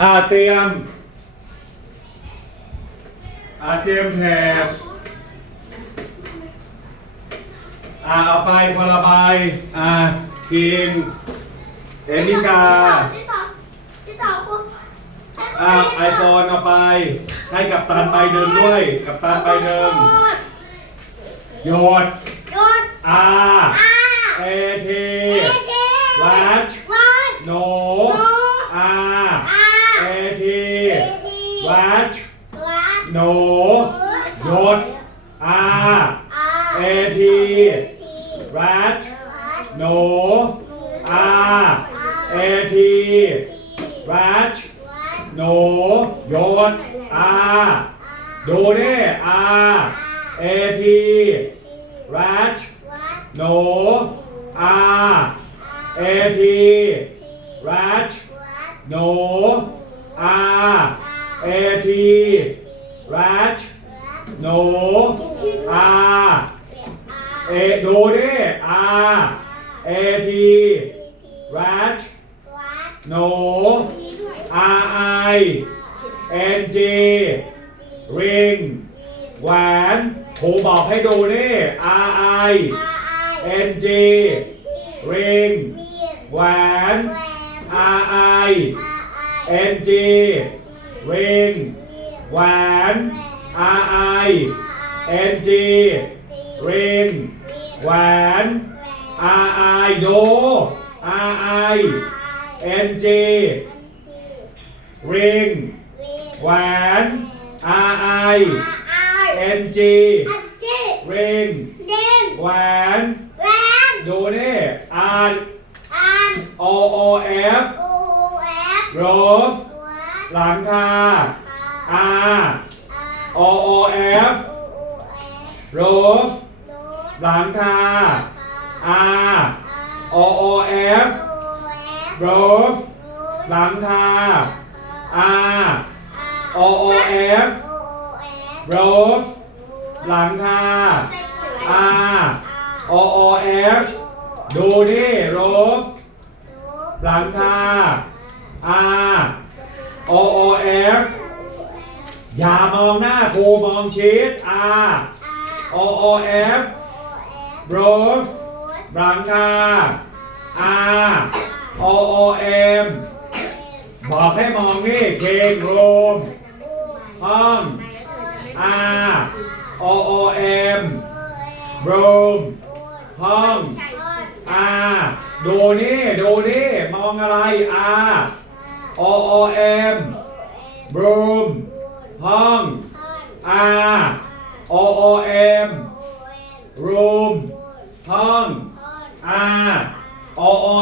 อ่าเตรียมอ่าเตรียมแทสอ่าเอาไปคนละใบอ่ากินเอมิกาที่สองที่สองคุณอ่าไอโฟนเอาไป ให้กับตันใบหนึ่งด้วย กับตันใบหนึ่งโยดหยดอาอาเอทีเอเจวัดวัดโน โน อา อา เอที เอ ทีวัดวัดโนหยดอาอาเอทีทีวัดวัดโนอาเอทีวัดวัดโนโยดอาดูนี่อาเอทีวัดวัดโนอาเอทีวัดวัดโนอา เอทีวัดโนอาเอดูดิอาเอทีวัดโนอาไอเอ็นจีริงแหวนครูบอกให้ดูนี่อาไอเอ็นจีริงแหวนอาไอเอ็นจี ริงแหวนอาไอเอ็นจีริงแหวนอาไอดูอาไอเอ็นจีริงแหวนอาไอเอ็นจีริงแหวนดูนี่อ่าน O O F roof หลังคา R O O F roof หลังคา R O O F roof หลังคา R O O F roof หลังคา R O O F ดูนี่ roof หลังคา R องหน้าครูมองชีส R O O F roof หลังคา R O O M บอกให้มองนี่เคงรูมห้อง R O O M room ห้อง R ดูนี่ ดูนี่ มองอะไร R O O M room ห้อง R O O M room ห้อง R O O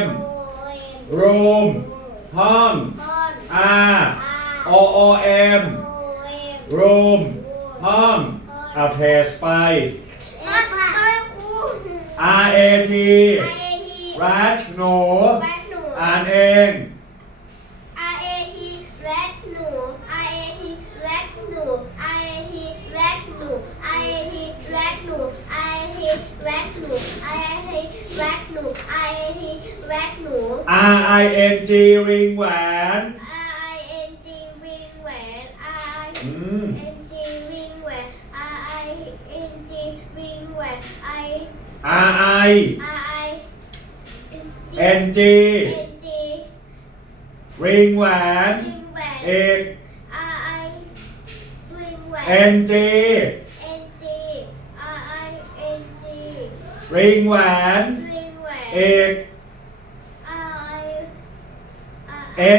M room ห้อง R O O M room ห้องเอาเทสไป R A T รัชหนูอ่านเอง R A T แรดหนู R A T แรดหนู R A T แรดหนู R A T แรดหนู R A T แรดหนู R A T แรดหนู R A T แรดหนู R I N G ริงแหวน R I N G วิงแหวน R I อืม N G วิงแหวน R I N G วิงแหวน I R I R I N G N G ริงแหวนวิงแหวนเอก R I วิงแหวน N G N G R I N G ริง เอก R I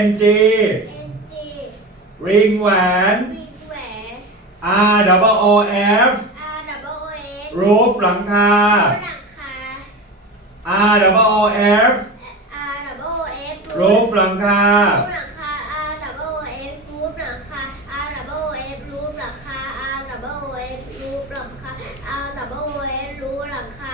N G N G ริงแหวน วิงแหวน R W O F R W O S รูฟหลังคา หลังคา R W O F R W O S รูฟหลังคา รูปหลังคา R W O S รูปหลังคา R W O S รูปหลังคา R W O S รูปหลังคา R W O S รูปหลังคา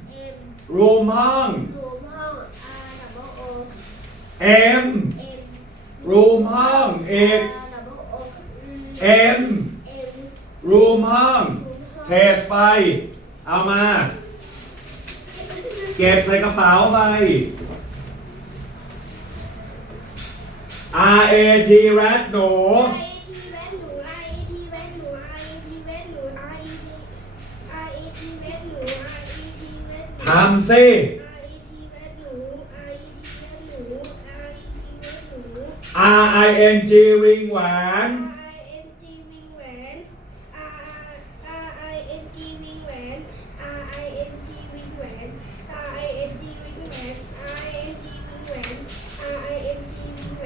M รูมห้องรูมห้อง R W O M รูมห้องเอก R W O M รูมห้องเทสไป เอามา เก็บใส่กระเป๋าไป R A T แรดหนู I A T แว่นหนู I A T แวนหนู I A T แวนหนู I A T I A T แว่นหนู I A T แวนหนู ทำสิ I A T แว่นหนู I A T แว่นหนู I A T แว่นหนู R I N G ริงแหวน R I N G วิงแหวน R R I N G วิงแหว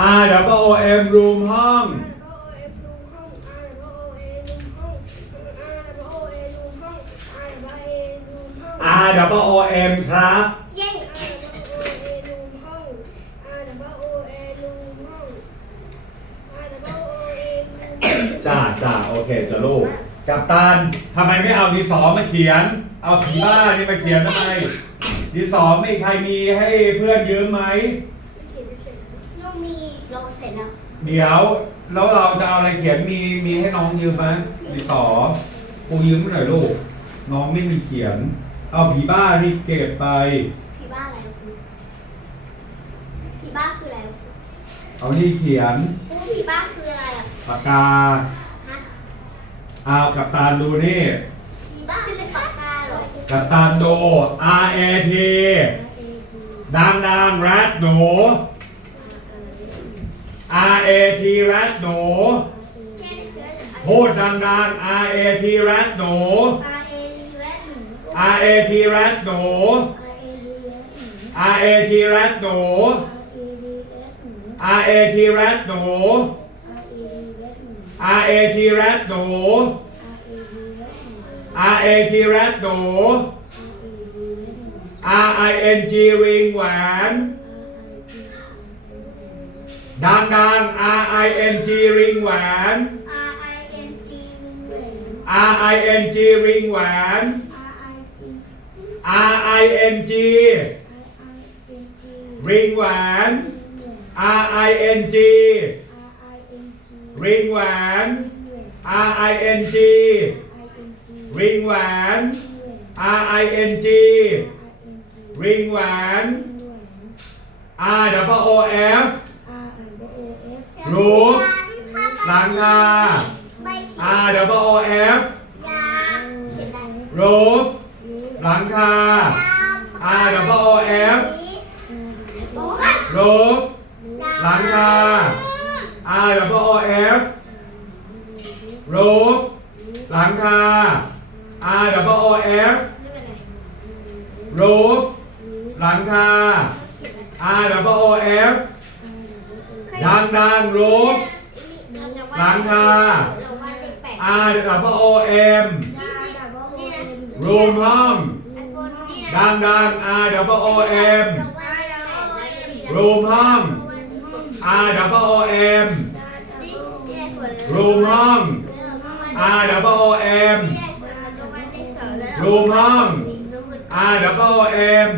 R W O M รูมห้อง R W O M ครับเย้จ้าจ้าโอเคจ้าลูก กับตันทำไมไม่เอาดินสอมาเขียน เอาผีบ้านี่มาเขียนทำไมดินสอไม่ใครมีให้เพื่อนยืมไหม เรามีเราเสร็จแล้ว เดี๋ยวแล้วเราจะเอาอะไรเขียนมีมีให้น้องยืมไหมดินสอกูยืมหน่อยลูก น้องไม่มีเขียน เอาผีบ้านี่เก็บไป ผีบ้าอะไรคุณผีบ้าคืออะไรเอานี่เขียนคุณผีบ้าคืออะไรอะปากกาฮะเอากับตาดูนี่ผีบ้าคือปากกาเหรอกับตาโด R A T ดังดังแรดหนู R A T แรดหนู พูดดังดัง R A T แรดหนู R A D และหนู R A T แรดหนู R A D และหนู R A T รดหนู R A D และหนู R A T แรดหนู R A D และหนู R A T แรดหนู R I N G วิงแหวน ดังดัง R I N G ริงแหวน R I N G วิงแหวน R I N G ริงแหวน R I N R I N G I I N G ริงแหวน R I N G R I N G ริงแหวน R I N G ริงแหวน R I N G ริงแหวน R W O F รูฟหลังคา R W O F รูฟหลังคา R W O F รูฟหลังคา R W O F รูฟหลังคา R W O F รูฟหลังคา R W O F ดังดังรูฟหลังคา R W O M รูมห้องดังดัง R W O M รูมห้อง R W O M รูมห้อง R W O M รูมห้อง R W O M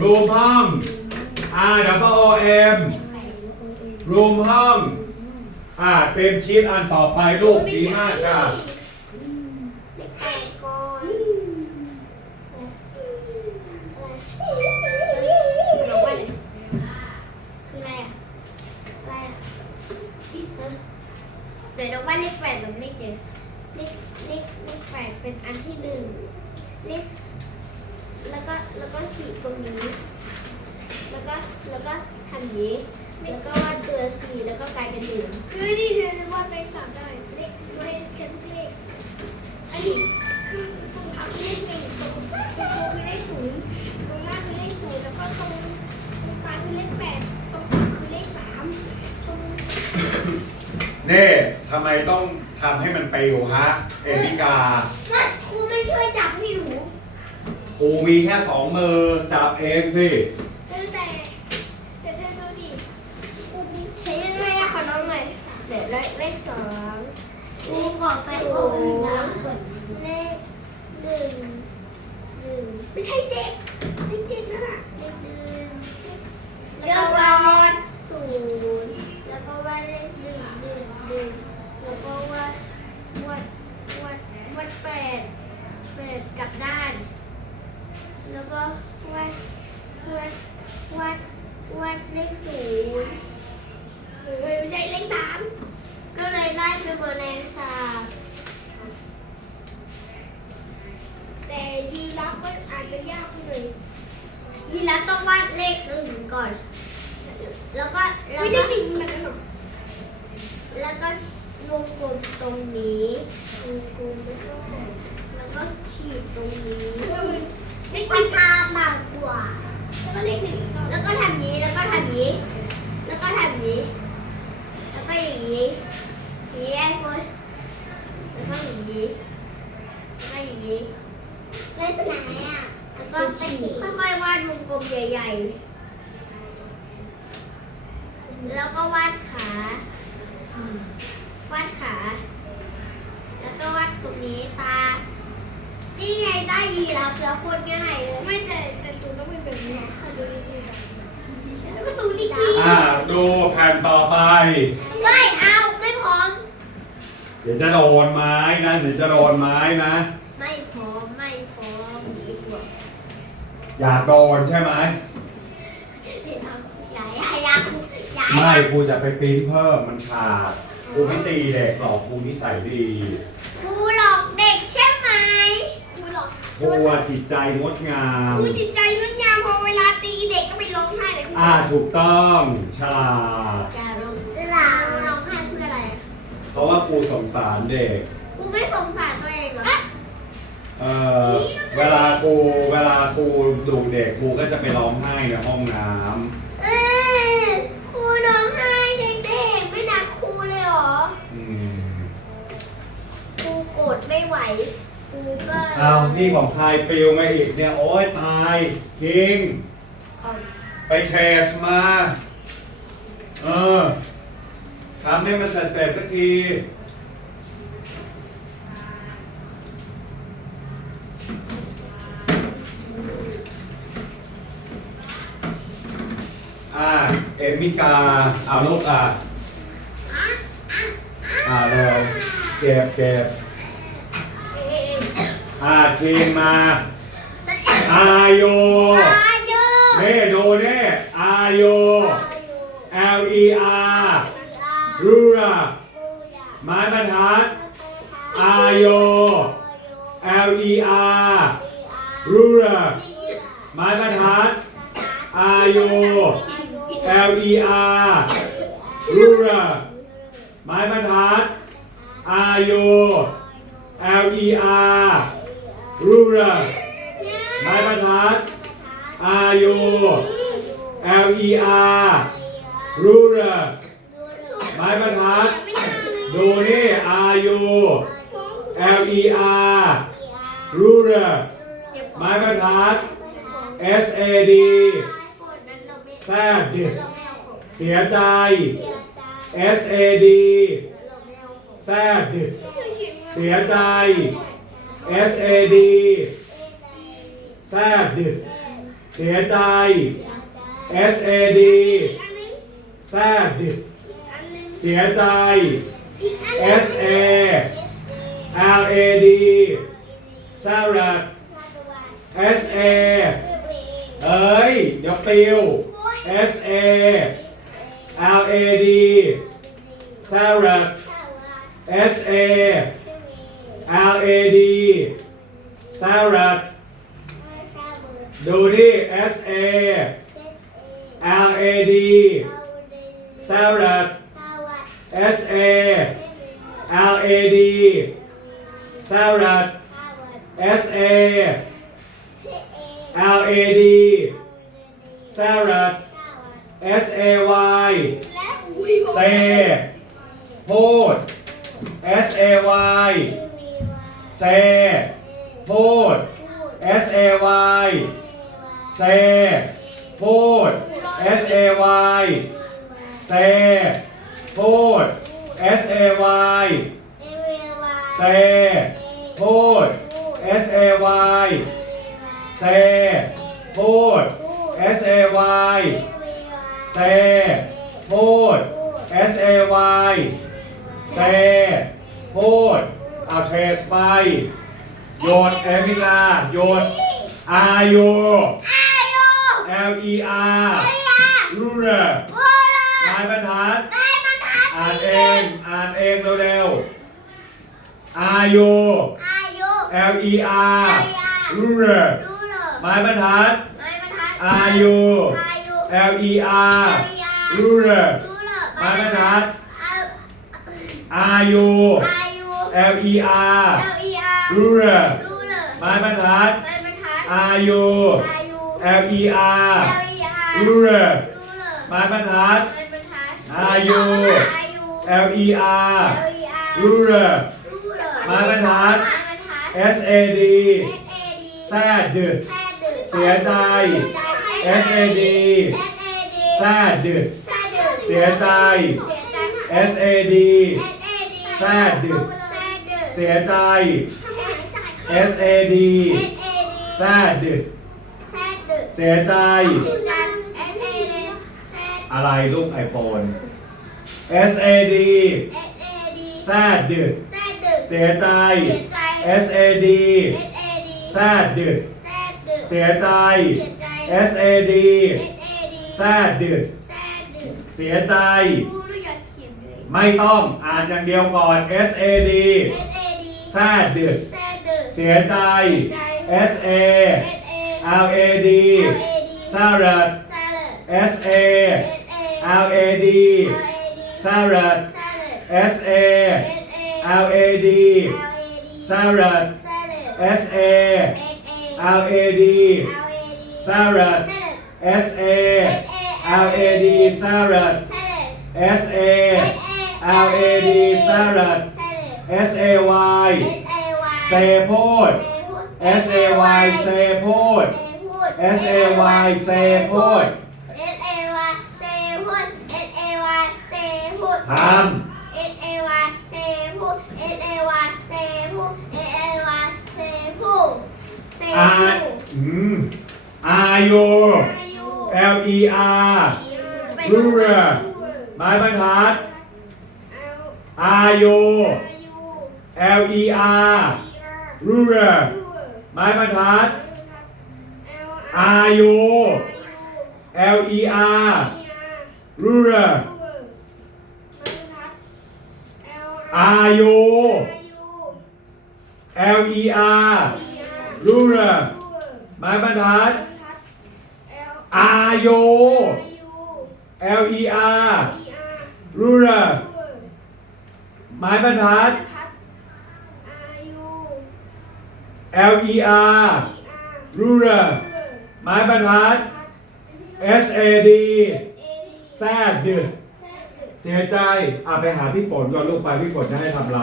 รูมห้อง R W O M รูมห้อง อ่าเต็มชีตอันต่อไปลูกดีมากจ้าคือ เน่ทำไมต้องทำให้มันไปอยู่ฮะ เอมิกา ไม่ครูไม่ช่วยจับให้หนูครูมีแค่สองมือจับเองสิแต่แต่แต่เธอดูดิครูมีใช้ยังไงอะขอน้องหน่อยเดี๋ยวเลขเลขสองครูบอกไปโอ้เลขหนึ่งหนึ่งไม่ใช่เด็กเลขเจ็ดนั่นอะเลขหนึ่งแล้วก็วาดศูนย์แล้วก็วาดเลข หนึ่งหนึ่งหนึ่งแล้วก็วาดวาดวาดวาดแปดแปดกลับด้าน แล้วก็วาดวาดวาดวาดเลขศูนย์เฮ้ยไม่ใช่เลขสามก็เลยได้เป็นแมลงสาบแต่ยีราฟมันอาจจะยากไปหน่อยยีราฟต้องวาดเลขหนึ่งก่อน แล้วก็แล้วก็หนึ่งแบบนั้นหรอ แล้วก็วงกลมตรงนี้วงกลมแล้วก็แล้วก็ขีดตรงนี้เลขหนึ่งตามากกว่าแล้วก็เลขหนึ่งแล้วก็ทำอย่างนี้ แล้วก็ทำอย่างนี้ แล้วก็ทำอย่างนี้ แล้วก็อย่างนี้อย่างนี้ไอ้คนแล้วก็อย่างนี้ แล้วก็อย่างนี้เล่นไหนอะ แล้วก็ไปค่อยๆวาดวงกลมใหญ่ๆ แล้วก็วาดขา วาดขา แล้วก็วาดตรงนี้ตา นี่ไงได้ยีราฟแล้วโคตรง่ายเลย ไม่แต่แต่สูงต้องเป็นแบบนี้ดูดีๆแล้วก็สูงดี อ่า ดูแผ่นต่อไป ๆไม่เอาไม่พร้อม เดี๋ยวจะโดน ไม้นะเดี๋ยวจะโดนไม้นะ ไม่พร้อมไม่พร้อมดีกว่าอยากโดนใช่ไหมไม่เอาอย่าอย่าอย่าอย่าไม่ครูจะไปปริ้นเพิ่มมันขาดครูไม่ตีเด็กหรอกครูนิสัยดีครูหลอกเด็กใช่ไหมครูหลอกครูอะจิตใจงดงาม ครูจิตใจงดงามพอเวลาตีเด็กก็ไปร้องไห้เลยอ่าถูกต้องฉลาด อย่า เพราะว่าครูสงสารเด็กครูไม่สงสารตัวเองเหรอ เออเวลาครูเวลาครูดูเด็กครูก็จะไปร้องไห้ในห้องน้ำเออครูร้องไห้เด็กๆไม่นักครูเลยเหรอ อืมครูโกรธไม่ไหว ครูก็เอานี่ของพายฟิลมาอีกเนี่ย โอ้ยตายคิง เอาไปเทสมา เออ ทำให้มันเสร็จๆสักทีอ่าเอมิกาเอาลูกอะอะอะอ่าเร็วเก็บเก็บเอ๊ะอ่าทีมมาอาโยอายุเน่ดูเน่อาโย L E R รูรา ไม้บรรทัดอาโย L E R รูราไม้บรรทัดอาโย L E R รูราไม้บรรทัดอาโย L E R รูราไม้บรรทัดอาโย L E R รูราไม้บรรทัด ดูนี่ R U L E R รูราไม้บรรทัด S A D แซดเสียใจ S A D แซดเสียใจ S A D แซดเสียใจ S A D แซดเสียใจ S A L A D สลัด S A เอ้ย เดี๋ยวปิว S A L A D สลัด S A L A D สลัดดูนี่ S A L A D สลัด S A L A D สลัด S A L A D สลัด S A Y เซพูด S A Y เซพูด S A Y เซพูด S A Y เซ พูด S A Y เซพูด S A Y เซพูด S A Y เซพูด S A Y เซพูดเอาเทรสไปโยนเอมิลาโยน R U L E R รูเรอร์นายบรรทัด อ่านเอง อ่านเองเร็วๆ R U L E R รูเรอร์ไม้บรรทัด R U L E R รูเรอร์ไม้บรรทัด R U L E R รูเรอร์ไม้บรรทัด R U L E R รูเรอร์ไม้บรรทัด R U L E R รูเรอร์ไม้บรรทัด S A D แซดดึกเสียใจ S A D แซดดึกเสียใจ S A D แซดดึกเสียใจ S A D แซดดึกเสียใจอะไรลูกไอโฟน S A D แซดดึก เสียใจ S A D แซดดึก เสียใจ S A D แซดดึกเสียใจไม่ต้องอ่านอย่างเดียวก่อน S A D แซดดึก เสียใจ S A L A D ซารัด S A L A D ซารัด S A L A D ซารัด S A L A D ซารัด S A L A D ซารัด S A L A D ซารัด S A Y เซโพด S A Y เซโพด S A Y เซโพด S A Y เซพูด S A Y เซ พูดท S A Y เซพูด S A Y เซพูด S A Y เซพูดเซำอ่านพูดอืม R U อายุ L E R รูเรอร์ไม้บรรทัด R U L E R รูเรอร์ไม้บรรทัด R U L E R รูเรอร์ R U L E R รูเรอร์ไม้บรรทัด R U L E R รูเรอร์ไม้บรรทัด L E R รูเรอร์ไม้บรรทัด S A D แซดดึก เสียใจอะไปหาพี่ฝนก่อนลูกไปพี่ฝนจะให้ทำอะไร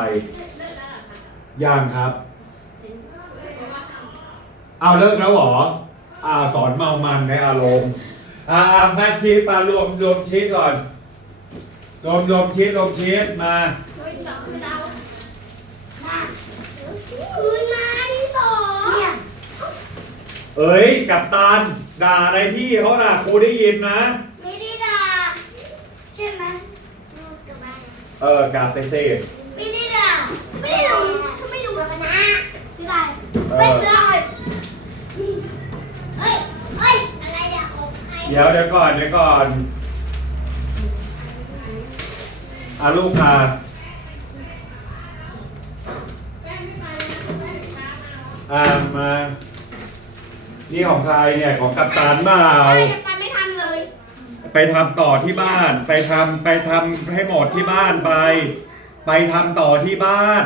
ยังครับ เอาเลิกแล้วเหรออ่าสอนเมามันในอารมณ์อ่าแม่ชีสมารวมรวมชีสก่อนรวมรวมชีสรวมชีสมาเอ้ยกับตันด่าอะไรพี่เขาน่ะครูได้ยินนะ ไม่ได้ด่าใช่ไหมลูกกลับบ้าน เออกราบไปเซ่ไม่ได้ด่าไม่ได้ด่าถ้าไม่อยู่กับคณะพี่บายไม่ได้เอ้ยเอ้ยอะไรอะของใครเดี๋ยวเดี๋ยวก่อนเดี๋ยวก่อนอาลูกค่ะอ่ามา นี่ของใครเนี่ยของกัปตันเปล่า ใช่แต่ไม่ทำเลย ไปทำต่อที่บ้าน ไปทำไปทำให้หมดที่บ้านไป ไปทำต่อที่บ้าน